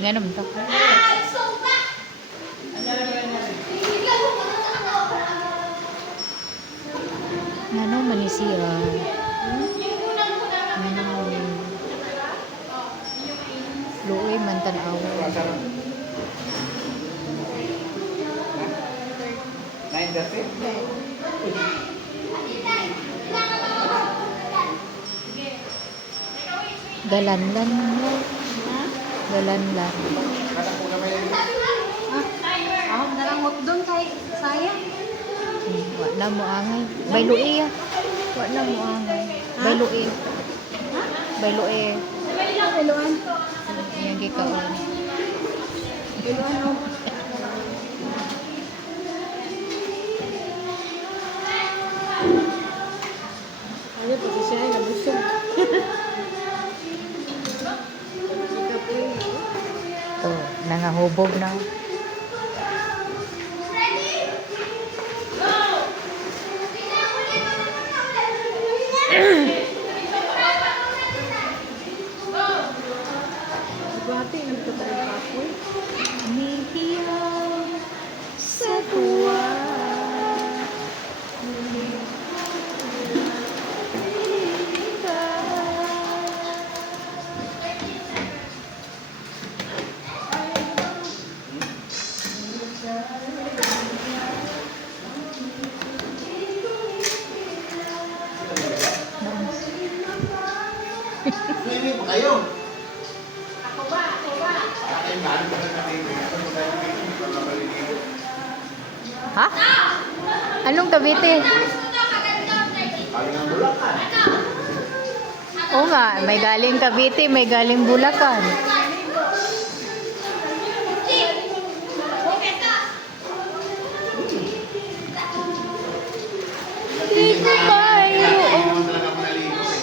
Ganun to. Ano man siya? Ano man? Luoy man tanaw. 9:30? Dalanlan mo. Dalanlan. Ako na lang hotdog kay sayang. Wa na mo angay. Bay luoy ah. Wa na mo angay. Bay luoy. Bay luoy. Biluan. Yang gikaon. Biluan o. Ano po siya nabusog. To, nangahubog na. Buhati nagtutulog kapoy. Umihiyaw sa tuwa. Swimming pa kayo? Ako ba? Ha? Anong Cavite? Paling ang Bulacan. Oo nga, may galing Cavite, may galing Bulacan. Dito tayo. Hindi naman talaga ako naligo eh.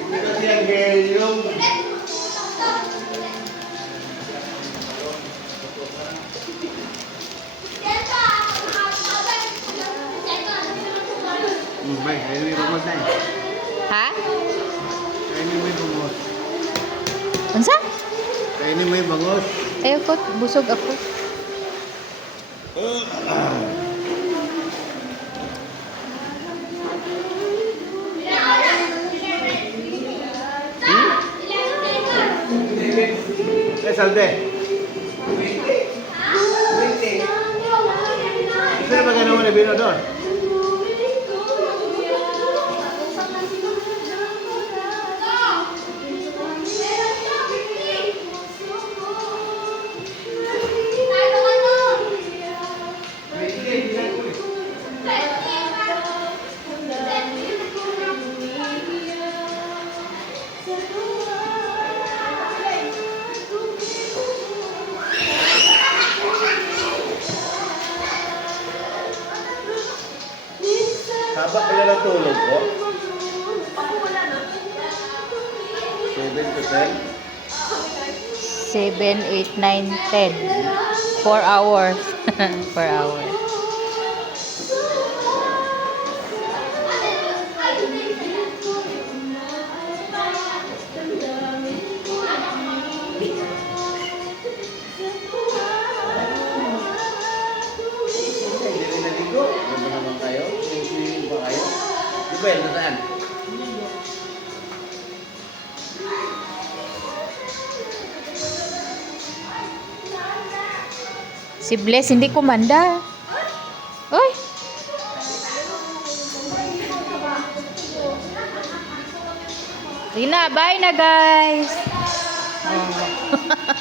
Hindi kasi ang gayong. Bay, kayo may bangos na eh. Ha? Kayo may bangos. Unsa? Kayo may bangos. Ayoko, busog ako. Salde. Sino ba gano'n na bino doon? Haba pala natulog ko. 7 to 10. 7, 8, 9, 10. 4 hours. 4 hours. Hindi rin naligo. Ano ba naman kayo? Swimming pa kayo? Di ba yun? Nasaan? Si Bless hindi kumanda. Oy. Rina, bye na guys. Oh.